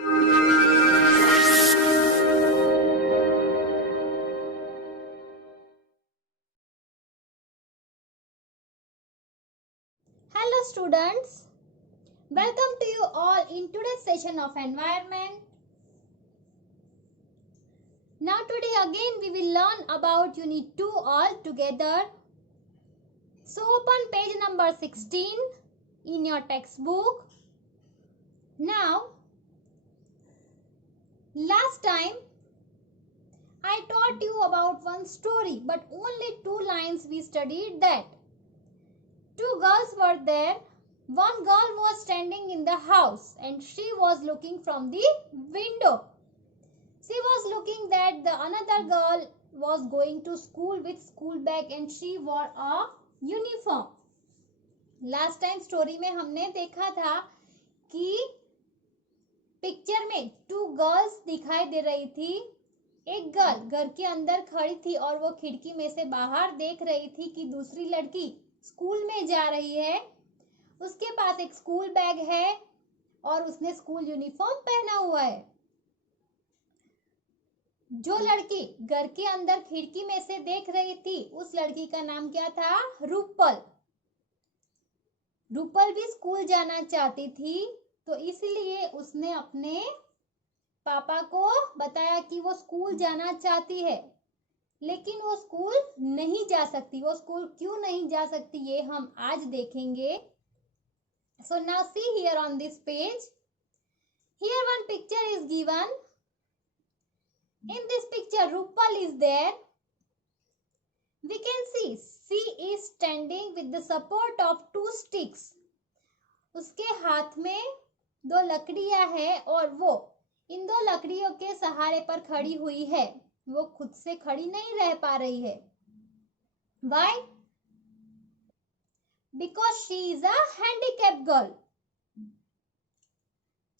Hello students, welcome to you all in today's session of environment. Now today again we will learn about unit 2 all together. So open page number 16 in your textbook. Now last time I taught you about one story, but only 2 lines we studied that. 2 girls were there. One girl was standing in the house and she was looking from the window. She was looking that the another girl was going to school with school bag and she wore a uniform. Last time story में हमने देखा था कि picture में 2 girls दिखाई दे रही थी. एक गर्ल घर के अंदर खड़ी थी और वो खिड़की में से बाहर देख रही थी कि दूसरी लड़की स्कूल में जा रही है. उसके पास एक स्कूल बैग है और उसने स्कूल यूनिफॉर्म पहना हुआ है. जो लड़की घर के अंदर खिड़की में से देख रही थी उस लड़की का नाम क्या था? रूपल. रूपल भी स्कूल जाना चाहती थी तो इसलिए उसने अपने पापा को बताया कि वो स्कूल जाना चाहती है, लेकिन वो स्कूल नहीं जा सकती. वो स्कूल क्यों नहीं जा सकती ये हम आज देखेंगे. So now see here on this page. Here one picture is given. In this picture Rupal is there. We can see she is standing with the support of 2 sticks. उसके हाथ में 2 लकड़ियां है और वो इन 2 लकड़ियों के सहारे पर खड़ी हुई है. वो खुद से खड़ी नहीं रह पा रही है. Why? Because she is a handicapped girl.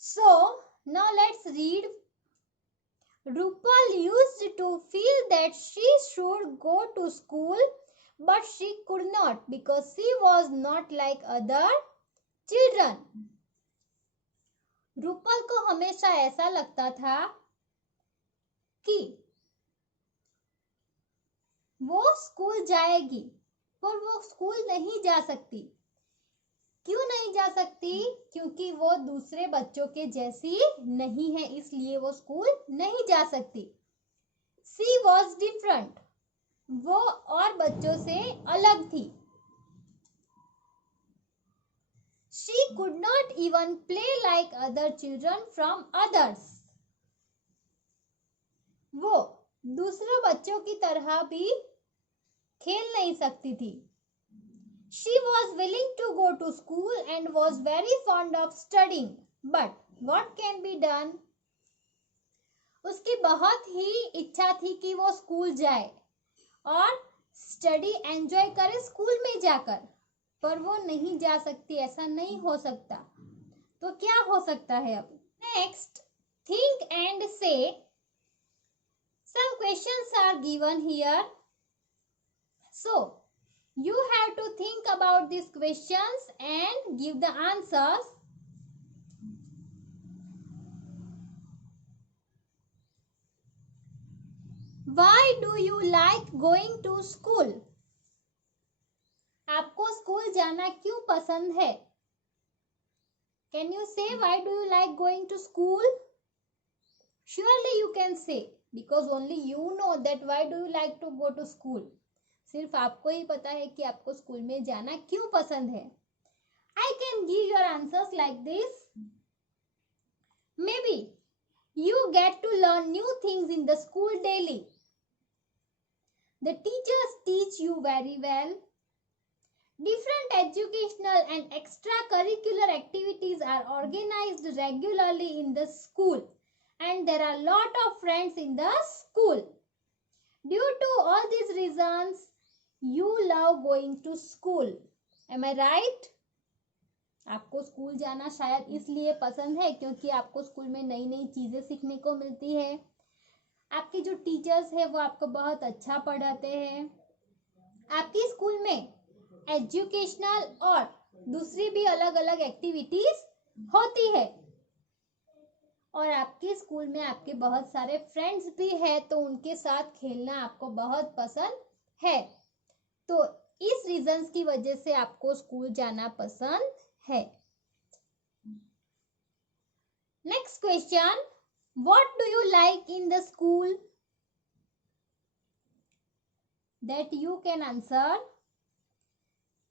So now let's read. Rupal used to feel that she should go to school, but she could not because she was not like other children. Rupal को हमेशा ऐसा लगता था कि वो school जाएगी पर वो स्कूल नहीं जा सकती. क्यों नहीं जा सकती? क्योंकि वो दूसरे बच्चों के जैसी नहीं है, इसलिए वो स्कूल नहीं जा सकती. She was different. वो और बच्चों से अलग थी. She could not even play like other children from others. वो दूसरे बच्चों की तरह भी खेल नहीं सकती थी. She was willing to go to school and was very fond of studying. But what can be done? उसकी बहुत ही इच्छा थी कि वो स्कूल जाए और स्टडी एंजॉय करे स्कूल में जाकर, पर वो नहीं जा सकती. ऐसा नहीं हो सकता. तो क्या हो सकता है अब? Next, think and say. Some questions are given here. So you have to think about these questions and give the answers. Why do you like going to school? आपको स्कूल जाना क्यों पसंद है? Can you say why do you like going to school? Surely you can say because only you know that why do you like to go to school. सिर्फ आपको ही पता है कि आपको स्कूल में जाना क्यों पसंद है. I can give your answers like this. Maybe you get to learn new things in the school daily. The teachers teach you very well. Different educational and extracurricular activities are organized regularly in the school, and there are a lot of friends in the school. Due to all these reasons, you love going to school. Am I right? आपको school जाना शायद इसलिए पसंद है क्योंकि आपको school में नई नई चीजें सीखने को मिलती है. आपके जो टीचर्स है वो आपको बहुत अच्छा पढ़ाते हैं. आपकी स्कूल में एजुकेशनल और दूसरी भी अलग अलग एक्टिविटीज होती है. और आपके स्कूल में आपके बहुत सारे फ्रेंड्स भी है, तो उनके साथ खेलना आपको बहुत पसंद है। तो इस रीजंस की वजह से आपको स्कूल जाना पसंद है। Next question, what do you like in the school? That you can answer.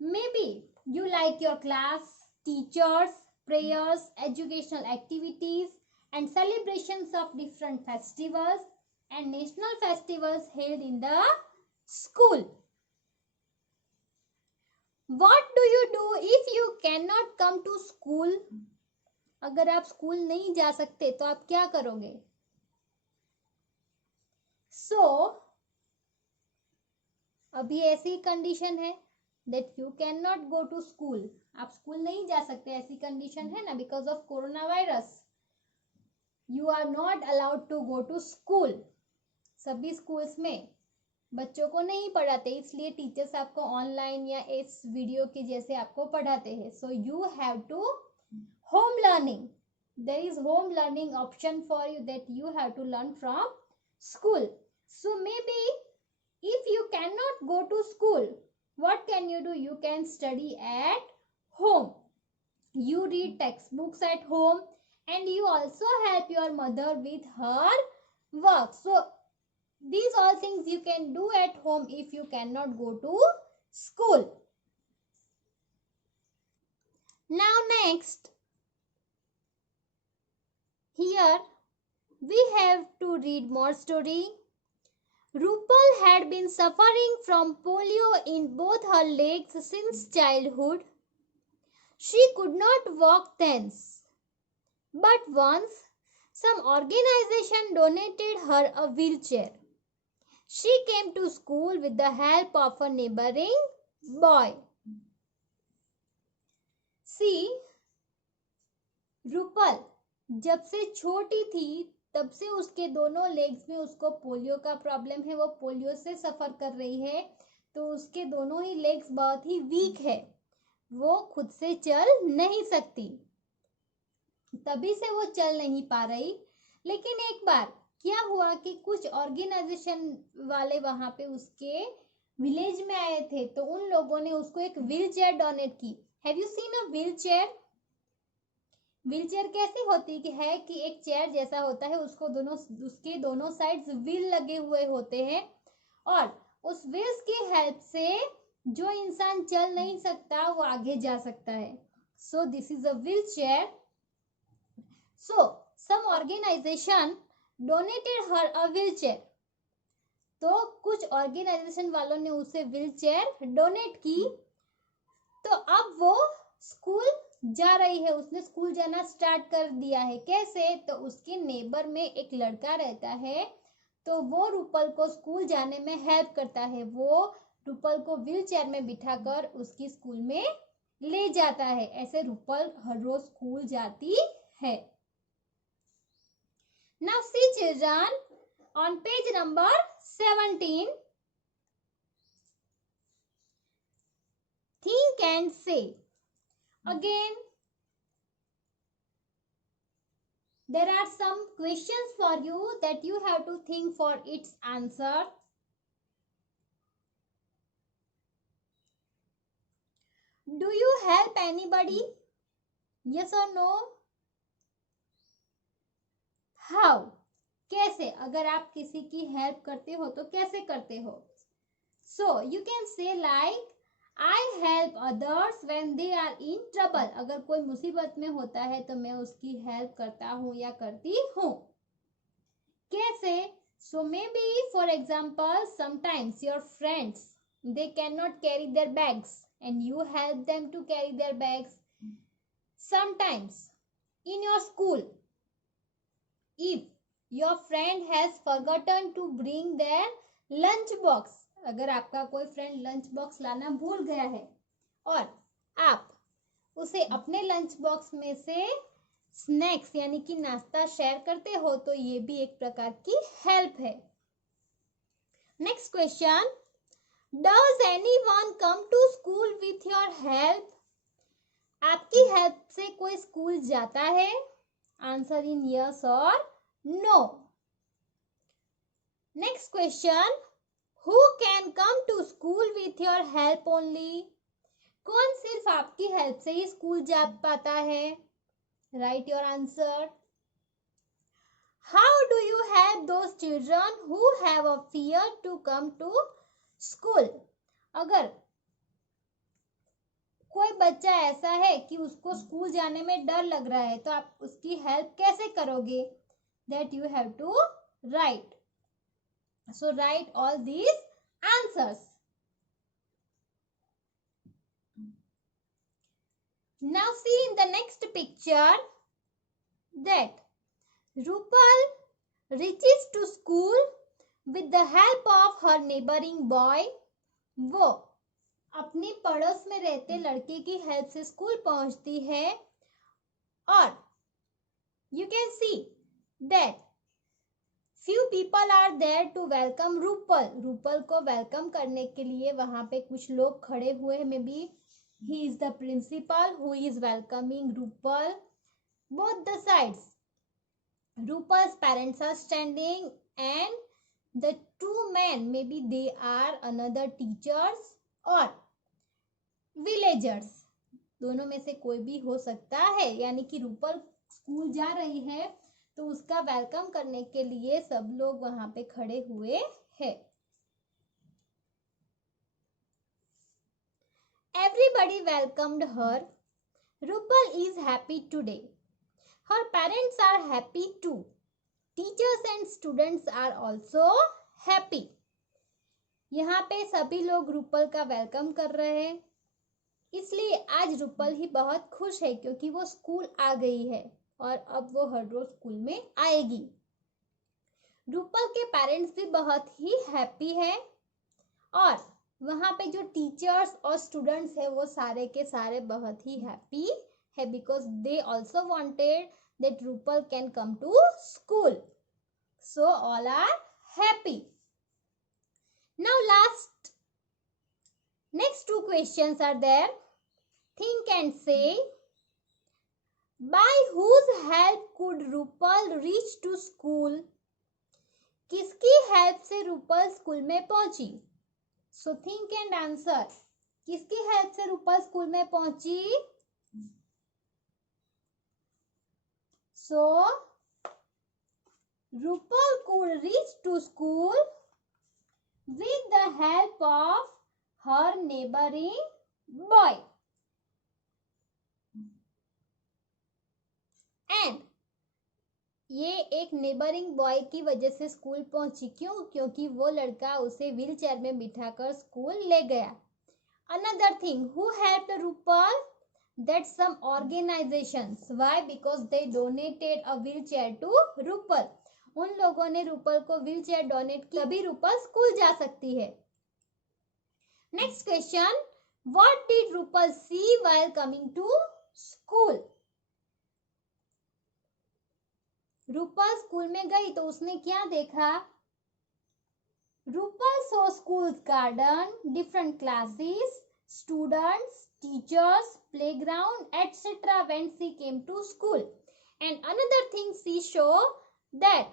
Maybe you like your class, teachers, prayers, educational activities, and celebrations of different festivals and national festivals held in the school. What do you do if you cannot come to school? अगर आप school नहीं जा सकते तो आप क्या करोगे? So, अभी ऐसी कंडीशन है that you cannot go to school. आप स्कूल नहीं जा सकते, ऐसी कंडीशन है ना, because of corona virus you are not allowed to go to school. सभी स्कूल्स में बच्चों को नहीं पढ़ाते, इसलिए टीचर्स आपको ऑनलाइन या इस वीडियो के जैसे आपको पढ़ाते हैं. So you have to home learning. There is home learning option for you that you have to learn from school. So may be if you cannot go to school, what can you do? You can study at home. You read textbooks at home and you also help your mother with her work. So these all things you can do at home if you cannot go to school. Now next, here we have to read more story. Rupal had been suffering from polio in both her legs since childhood. She could not walk thence. But once, some organization donated her a wheelchair. She came to school with the help of a neighboring boy. See, Rupal जब से छोटी थी तब से उसके दोनों legs में उसको पोलियो का प्रॉब्लम है, वो पोलियो से सफर कर रही है, तो उसके दोनों ही लेग्स बहुत ही वीक है, वो खुद से चल नहीं सकती, तभी से वो चल नहीं पा रही. लेकिन एक बार क्या हुआ कि कुछ ऑर्गेनाइजेशन वाले वहां पे उसके विलेज में आए थे, तो उन लोगों ने उसको एक व्हील चेयर डोनेट की. Have you seen a wheel chair? Wheel chair कैसी होती है कि एक चेयर जैसा होता है, उसके दोनों साइड्स व्हील लगे हुए होते हैं, और उस व्हील्स की हेल्प से जो इंसान चल नहीं सकता वो आगे जा सकता है. So this is a wheelchair. So some organization donated her a wheelchair. तो कुछ ऑर्गेनाइजेशन वालों ने उसे व्हील चेयर डोनेट की. तो अब वो स्कूल जा रही है, उसने स्कूल जाना स्टार्ट कर दिया है. कैसे? तो उसके नेबर में एक लड़का रहता है, तो वो रूपल को स्कूल जाने में हेल्प करता है. वो रूपल को व्हील चेयर में बिठाकर उसकी स्कूल में ले जाता है. ऐसे रूपल हर रोज स्कूल जाती है. Now see children, on page number 17, think and say. Again, there are some questions for you that you have to think for its answer. Do you help anybody? Yes or no? How? कैसे? अगर आप किसी की help करते हो तो कैसे करते हो? So you can say like, I help others when they are in trouble. अगर कोई मुसीबत में होता है तो मैं उसकी हेल्प करता हूँ या करती हूँ. कैसे? So maybe for example, sometimes your friends, they cannot carry their bags and you help them to carry their bags. Sometimes in your school, if your friend has forgotten to bring their lunch box, अगर आपका कोई friend lunch box लाना भूल गया है और आप उसे अपने लंच बॉक्स में से स्नैक्स यानी कि नाश्ता शेयर करते हो, तो ये भी एक प्रकार की हेल्प है. Next question, does anyone come to school with your help? आपकी हेल्प से कोई स्कूल जाता है? Answer in yes or no. Next question. Who can come to school with your help only? कौन सिर्फ आपकी हेल्प से ही स्कूल जा पाता है? Write your answer. How do you help those children who have a fear to come to school? अगर कोई बच्चा ऐसा है कि उसको स्कूल जाने में डर लग रहा है तो आप उसकी हेल्प कैसे करोगे? That you have to write. So write all these answers. Now see in the next picture that Rupal reaches to school with the help of her neighboring boy. वो अपनी पड़ोस में रहते लड़के की हेल्प से स्कूल पहुंचती है और you can see that few people are there to welcome Rupal. Rupal को वेलकम करने के लिए वहां पे कुछ लोग खड़े हुए हैं. May be he is the principal who is welcoming Rupal. Both the sides. Rupal's parents are standing and the two men, maybe they are another teachers or villagers. दोनों में से कोई भी हो सकता है. यानी कि रूपल स्कूल जा रही है तो उसका वेलकम करने के लिए सब लोग वहां पे खड़े हुए हैं. Everybody welcomed her. Rupal is happy today. Her parents are happy too. Teachers and students are also happy. यहाँ पे सभी लोग रूपल का वेलकम कर रहे हैं. इसलिए आज रूपल ही बहुत खुश है क्योंकि वो स्कूल आ गई है और अब वो हर रोज स्कूल में आएगी. रूपल के पेरेंट्स भी बहुत ही हैप्पी है और वहां पे जो टीचर्स और स्टूडेंट्स है वो सारे के सारे बहुत ही हैप्पी है because they also wanted that Rupal can come to school. So all are happy. Now last next two questions are there. Think and say. By whose help could Rupal reach to school? किसकी help से Rupal school में पहुंची? So think and answer. किसकी help से Rupal school में पहुंची? So Rupal could reach to school with the help of her neighboring boy. And ये एक नेबरिंग बॉय की वजह से स्कूल पहुंची. क्यों? क्योंकि वो लड़का उसे व्हील चेयर में बिठाकर स्कूल ले गया. Another thing, who helped Rupal? That some organizations. Why? Because they donated a wheelchair to Rupal. उन लोगों ने रूपल को व्हील चेयर डोनेट की तभी रूपल स्कूल जा सकती है. Next question. What did Rupal see while coming to school? Rupal school में गई तो उसने क्या देखा? Rupal saw school's garden, different classes, students, teachers, playground, etc. when she came to school. And another thing she saw that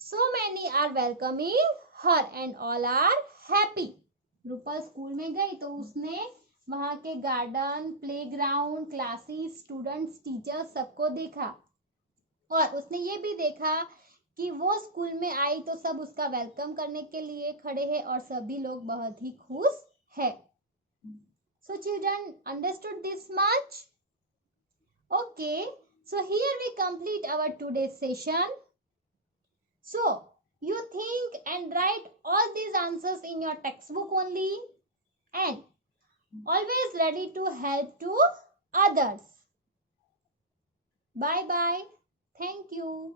so many are welcoming her and all are happy. Rupal school में गई तो उसने वहां के garden, playground, classes, students, teachers सबको देखा और उसने ये भी देखा कि वो स्कूल में आई तो सब उसका वेलकम करने के लिए खड़े हैं और सभी लोग बहुत ही खुश है. So children, understood this much? Okay, so here we complete our today's session. So you think and write all these answers in your textbook only and always ready to help to others. Bye bye. Thank you.